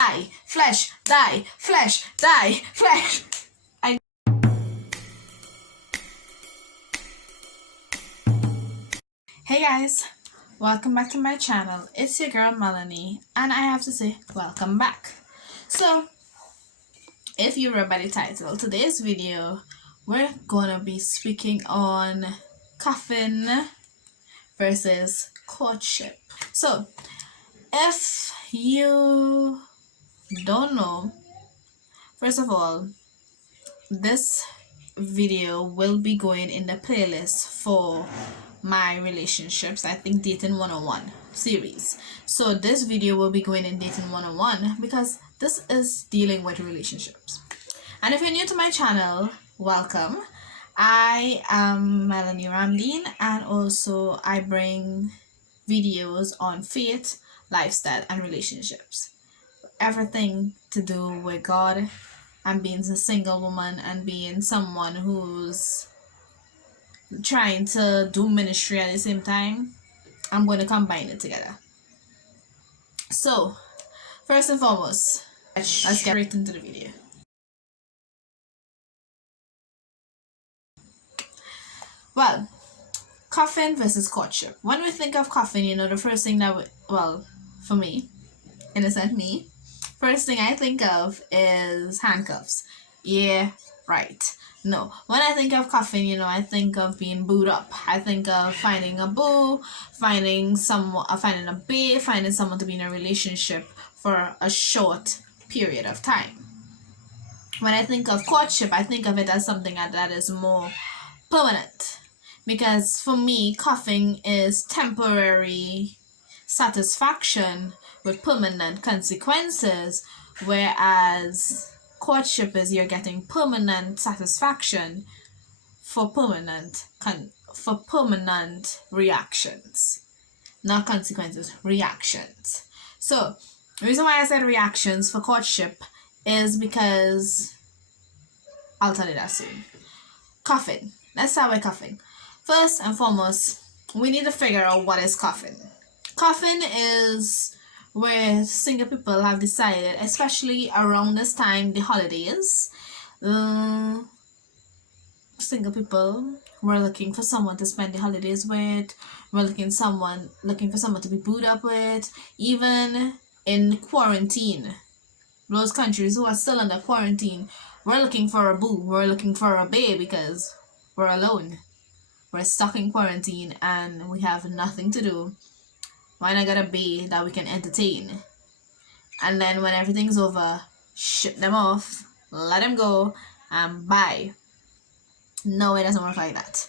Die, flesh, die, flesh, die, flesh. Hey guys, welcome back to my channel. It's your girl Melanie, and I have to say welcome back. So, if you read by the title, today's video we're gonna be speaking on coffin versus courtship. So, if you don't know, first of all, this video will be going in the playlist for my relationships, I think Dating 101 series. So this video will be going in Dating 101 because this is dealing with relationships. And if you're new to my channel, welcome. I am Melanie Ramdeen, and also I bring videos on faith, lifestyle, and relationships. Everything to do with God and being a single woman and being someone who's trying to do ministry at the same time. I'm going to combine it together. So, first and foremost, let's get straight into the video. Well, coffin versus courtship. When we think of coffin, the first thing that for me, innocent me, first thing I think of is handcuffs. Yeah, right. No, when I think of coffin, I think of being booed up. I think of finding a boo, finding a bae, finding someone to be in a relationship for a short period of time. When I think of courtship, I think of it as something that is more permanent. Because for me, coffin is temporary satisfaction with permanent consequences, whereas courtship is you're getting permanent satisfaction for permanent reactions, not consequences, reactions. So the reason why I said reactions for courtship is because I'll tell you that soon. Coffin. Let's start with coffin. First and foremost, we need to figure out what is coffin. Coffin is where single people have decided, especially around this time, the holidays, single people were looking for someone to spend the holidays with. We're looking for someone to be booed up with. Even in quarantine, those countries who are still under quarantine, we're looking for a boo. We're looking for a bae because we're alone. We're stuck in quarantine and we have nothing to do. Why not get a bae that we can entertain? And then when everything's over, ship them off, let them go, and bye. No, it doesn't work like that.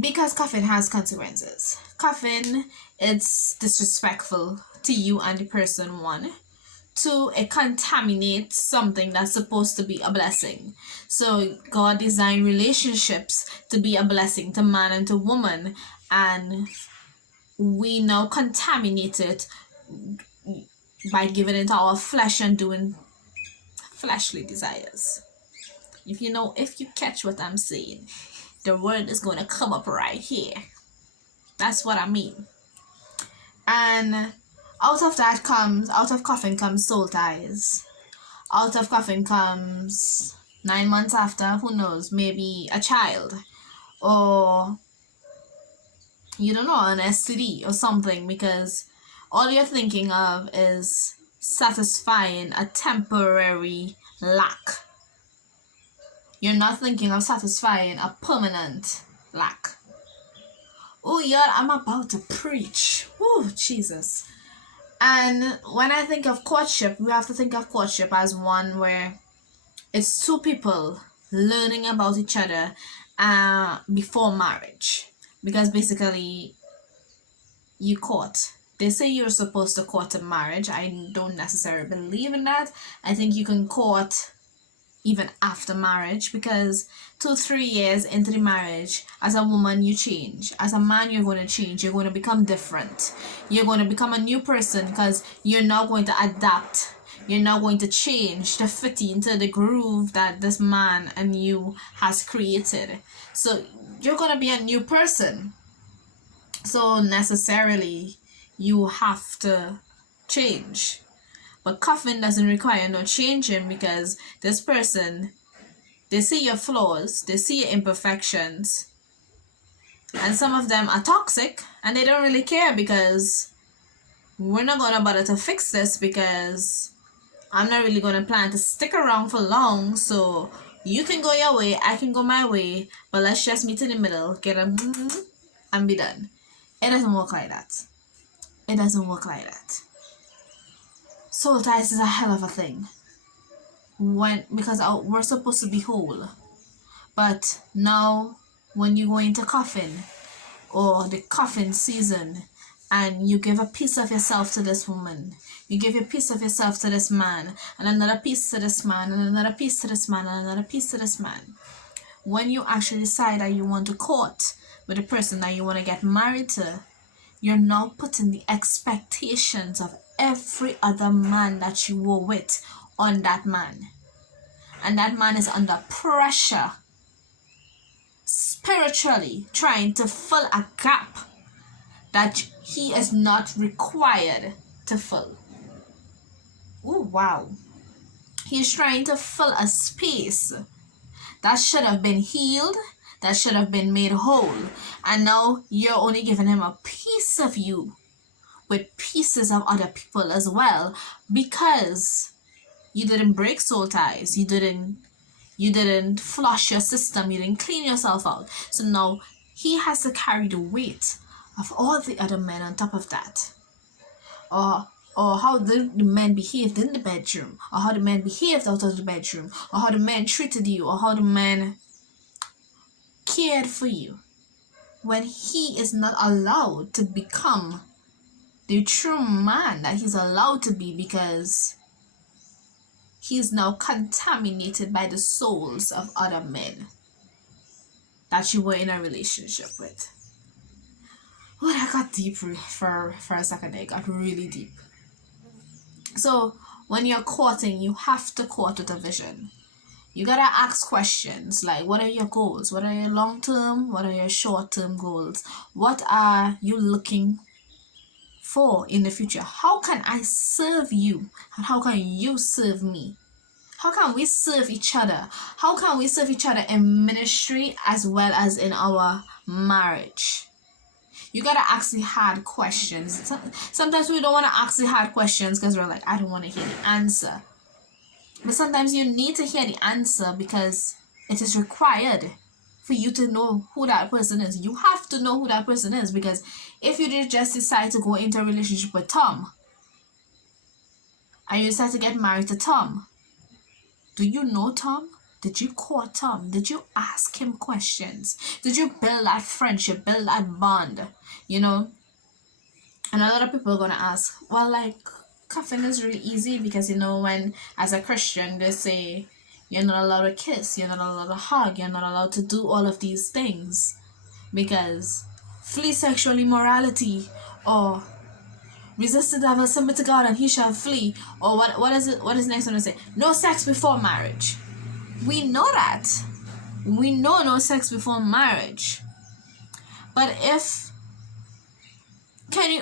Because coffin has consequences. Coffin, it's disrespectful to you and the person, one. Two, it contaminates something that's supposed to be a blessing. So God designed relationships to be a blessing to man and to woman, and we now contaminate it by giving it our flesh and doing fleshly desires. If you catch what I'm saying, the word is going to come up right here. That's what I mean. And out of coffin comes soul ties. Out of coffin comes 9 months after, who knows, maybe a child, or an STD or something, because all you're thinking of is satisfying a temporary lack. You're not thinking of satisfying a permanent lack. Oh, yeah, I'm about to preach. Oh, Jesus. And when I think of courtship, we have to think of courtship as one where it's two people learning about each other before marriage. Because basically, you court. They say you're supposed to court in marriage. I don't necessarily believe in that. I think you can court even after marriage, because 2-3 years into the marriage, as a woman you change, as a man you're going to change, you're going to become different, you're going to become a new person, because you're not going to adapt, you're not going to change to fit into the groove that this man and you has created. So you're going to be a new person, so necessarily you have to change. But cuffing doesn't require no changing, because this person, they see your flaws, they see your imperfections, and some of them are toxic, and they don't really care, because we're not gonna bother to fix this, because I'm not really gonna plan to stick around for long. So you can go your way, I can go my way, but let's just meet in the middle, get a and be done. It doesn't work like that. It doesn't work like that. Soul ties is a hell of a thing. Because we're supposed to be whole. But now, when you go into coffin, or the coffin season, and you give a piece of yourself to this woman, you give a piece of yourself to this man, and another piece to this man, and another piece to this man, and another piece to this man. When you actually decide that you want to court with the person that you want to get married to, you're now putting the expectations of every other man that you were with on that man. And that man is under pressure, spiritually, trying to fill a gap that he is not required to fill. Oh, wow. He's trying to fill a space that should have been healed, that should have been made whole. And now you're only giving him a piece of you with pieces of other people as well, because you didn't break soul ties, you didn't flush your system, you didn't clean yourself out. So now he has to carry the weight of all the other men on top of that. Or how the men behaved in the bedroom, or how the men behaved out of the bedroom, or how the men treated you, or how the men cared for you, when he is not allowed to become the true man that he's allowed to be, because he's now contaminated by the souls of other men that you were in a relationship with. Oh, that got deep for a second. It got really deep. So when you're courting, you have to court with a vision. You gotta ask questions like, what are your goals? What are your long-term? What are your short-term goals? What are you looking for in the future? How can I serve you? And how can you serve me? How can we serve each other? How can we serve each other in ministry as well as in our marriage? You gotta ask the hard questions. Sometimes we don't want to ask the hard questions because we're like, I don't want to hear the answer. But sometimes you need to hear the answer because it is required for you to know who that person is. You have to know who that person is, because if you just decide to go into a relationship with Tom and you decide to get married to Tom, do you know Tom? Did you court Tom? Did you ask him questions? Did you build that friendship, build that bond? You know? And a lot of people are going to ask, well, like, cuffing is really easy because, you know, when, as a Christian, they say, you're not allowed to kiss, you're not allowed to hug, you're not allowed to do all of these things because flee sexual immorality, or resist the devil, submit to God, and he shall flee. Or what is it? What is the next one to say? No sex before marriage. We know that. We know no sex before marriage. But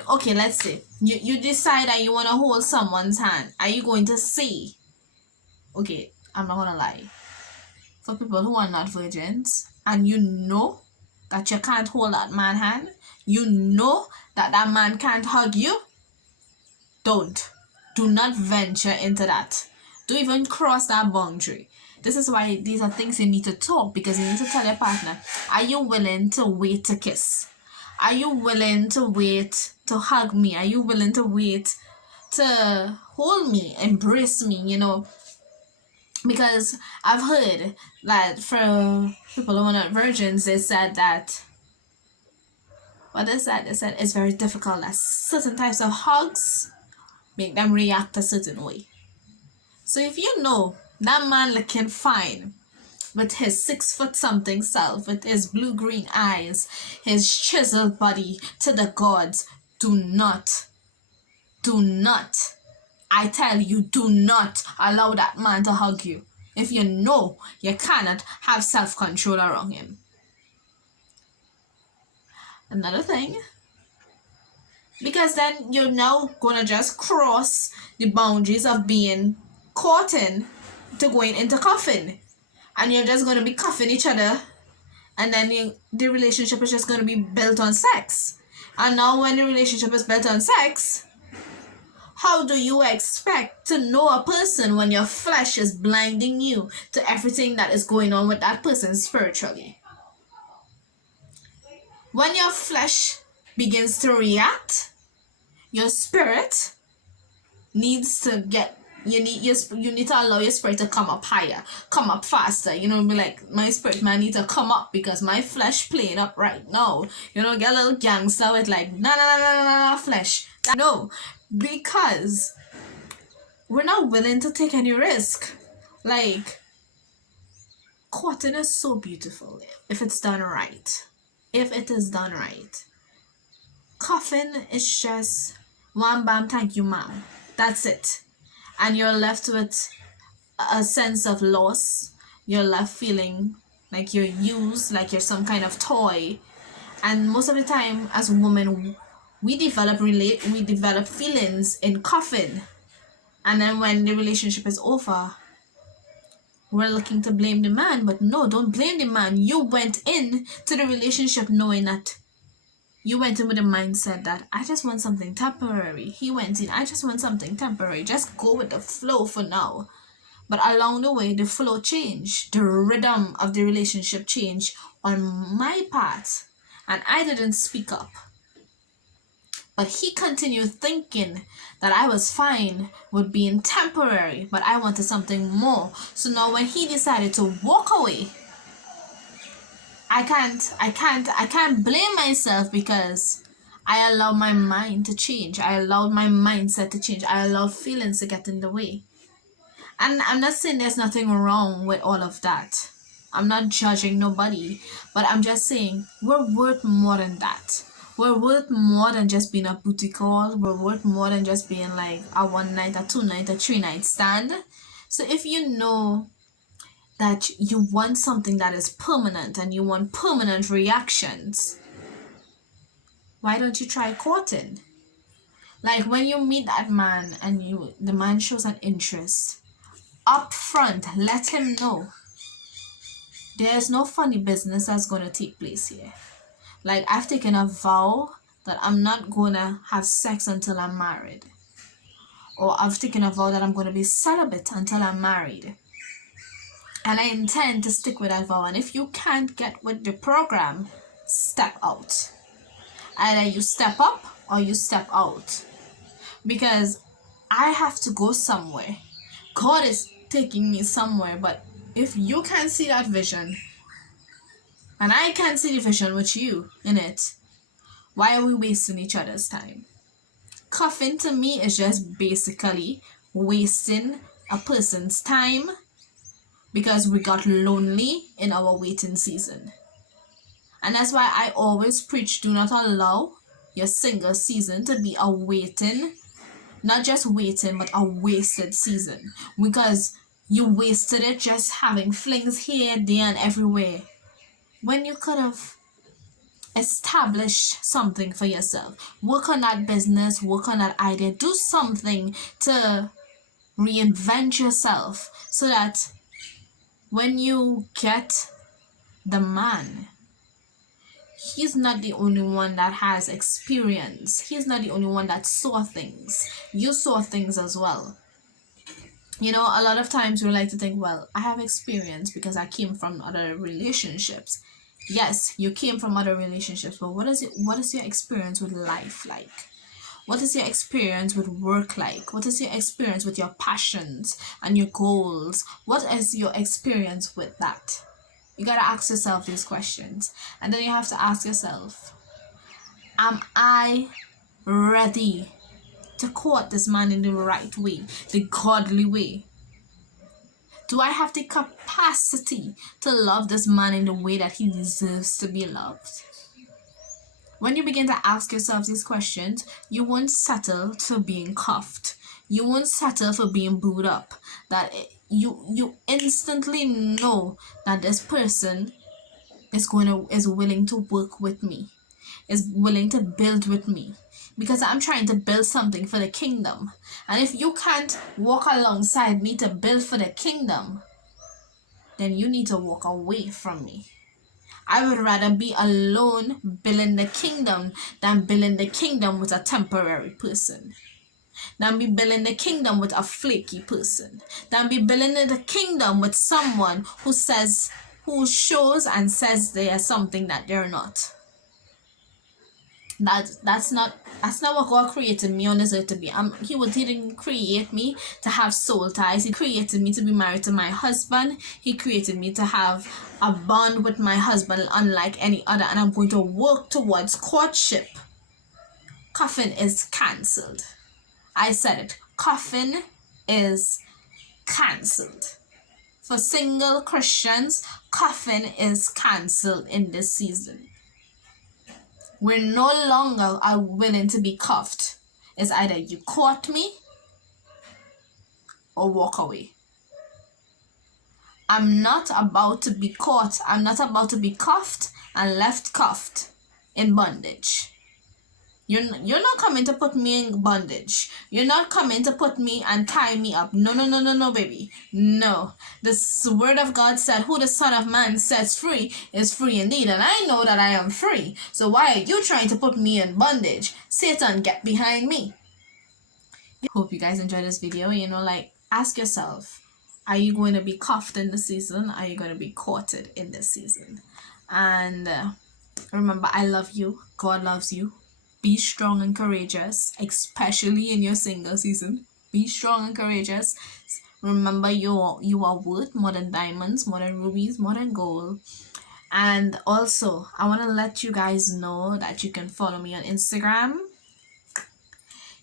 okay, let's say you decide that you want to hold someone's hand. Are you going to say, okay, I'm not gonna lie, for people who are not virgins, and you know that you can't hold that man's hand, you know that that man can't hug you, do not venture into that. Don't even cross that boundary. This is why these are things you need to talk, because you need to tell your partner, are you willing to wait to kiss? Are you willing to wait to hug me? Are you willing to wait to hold me, embrace me, you know? Because I've heard that for people who are not virgins, they said that, what is that? They said it's very difficult that certain types of hugs make them react a certain way. So if you know that man looking fine with his 6 foot something self, with his blue-green eyes, his chiseled body to the gods, do not, I tell you, do not allow that man to hug you if you know you cannot have self-control around him. Another thing, Because then you're now gonna just cross the boundaries of being courting to going into cuffing, and you're just gonna be cuffing each other, and then the relationship is just gonna be built on sex. And now when the relationship is built on sex, how do you expect to know a person when your flesh is blinding you to everything that is going on with that person spiritually? When your flesh begins to react, your spirit needs to get you need to allow your spirit to come up higher, come up faster. Be like, my spirit man need to come up because my flesh playing up right now. Get a little gangster with like na flesh. No, because we're not willing to take any risk. Like, courting is so beautiful if it's done right. If it is done right. Coffin is just one bam, thank you, ma'am. That's it. And you're left with a sense of loss. You're left feeling like you're used, like you're some kind of toy. And most of the time, as women, we develop feelings in coffin. And then when the relationship is over, we're looking to blame the man. But no, don't blame the man. You went in to the relationship knowing that you went in with a mindset that I just want something temporary. He went in, I just want something temporary. Just go with the flow for now. But along the way, the flow changed. The rhythm of the relationship changed on my part. And I didn't speak up. But he continued thinking that I was fine with being temporary, but I wanted something more. So now when he decided to walk away, I can't blame myself because I allowed my mind to change. I allowed my mindset to change. I allowed feelings to get in the way. And I'm not saying there's nothing wrong with all of that. I'm not judging nobody, but I'm just saying we're worth more than that. We're worth more than just being a booty call. We're worth more than just being like a 1 night, a 2 night, a 3 night stand. So if you know that you want something that is permanent and you want permanent reactions, why don't you try courting? Like when you meet that man and the man shows an interest, up front, let him know there's no funny business that's going to take place here. Like, I've taken a vow that I'm not going to have sex until I'm married. Or I've taken a vow that I'm going to be celibate until I'm married. And I intend to stick with that vow. And if you can't get with the program, step out. Either you step up or you step out. Because I have to go somewhere. God is taking me somewhere. But if you can't see that vision, and I can't see the vision with you in it, why are we wasting each other's time? Cuffing to me is just basically wasting a person's time because we got lonely in our waiting season. And that's why I always preach, do not allow your single season to be a waiting, not just waiting, but a wasted season. Because you wasted it just having flings here, there, and everywhere, when you could have established something for yourself. Work on that business, work on that idea, do something to reinvent yourself so that when you get the man, he's not the only one that has experience. He's not the only one that saw things. You saw things as well. A lot of times we like to think, well, I have experience because I came from other relationships. Yes, you came from other relationships, but what is your experience with life like? What is your experience with work like? What is your experience with your passions and your goals? What is your experience with that? You gotta ask yourself these questions. And then you have to ask yourself, am I ready to court this man in the right way, the godly way? Do I have the capacity to love this man in the way that he deserves to be loved? When you begin to ask yourself these questions, you won't settle for being cuffed. You won't settle for being booed up. That you instantly know that this person is willing to work with me, is willing to build with me. because I'm trying to build something for the kingdom. And if you can't walk alongside me to build for the kingdom, then you need to walk away from me. I would rather be alone building the kingdom than building the kingdom with a temporary person. Than be building the kingdom with a flaky person. Than be building the kingdom with someone who shows and says they are something that they're not. That's not what God created me on this earth to be. He didn't create me to have soul ties. He created me to be married to my husband. He created me to have a bond with my husband unlike any other, and I'm going to work towards courtship. Coffin is cancelled. I said it. Coffin is cancelled. For single Christians, coffin is cancelled in this season. We're no longer are willing to be cuffed. It's either you court me or walk away. I'm not about to be caught. I'm not about to be cuffed and left cuffed in bondage. You're not coming to put me in bondage. You're not coming to put me and tie me up. No, baby. No. The word of God said, who the Son of Man sets free is free indeed. And I know that I am free. So why are you trying to put me in bondage? Satan, get behind me. Hope you guys enjoyed this video. Ask yourself, are you going to be cuffed in this season? Are you going to be courted in this season? And remember, I love you. God loves you. Be strong and courageous, especially in your single season. Be strong and courageous. Remember, you are worth more than diamonds, more than rubies, more than gold. And also, I want to let you guys know that you can follow me on Instagram.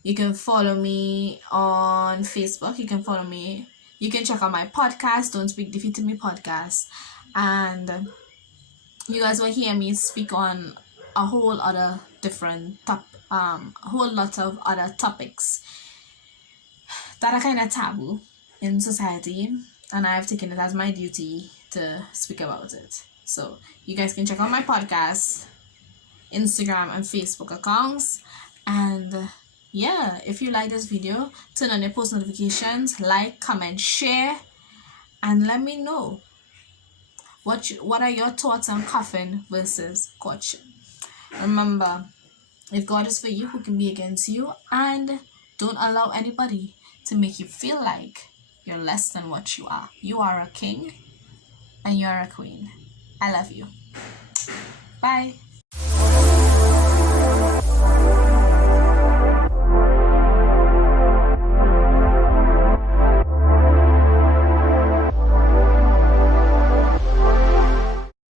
You can follow me on Facebook. You can follow me. You can check out my podcast, Don't Speak Defeat to Me podcast. And you guys will hear me speak on a whole other different whole lot of other topics that are kind of taboo in society, and I've taken it as my duty to speak about it. So you guys can check out my podcast, Instagram and Facebook accounts. And yeah, if you like this video, turn on your post notifications, like, comment, share, and let me know what are your thoughts on coffin versus courtship. Remember, if God is for you, who can be against you? And don't allow anybody to make you feel like you're less than what you are. You are a king and you are a queen. I love you. Bye.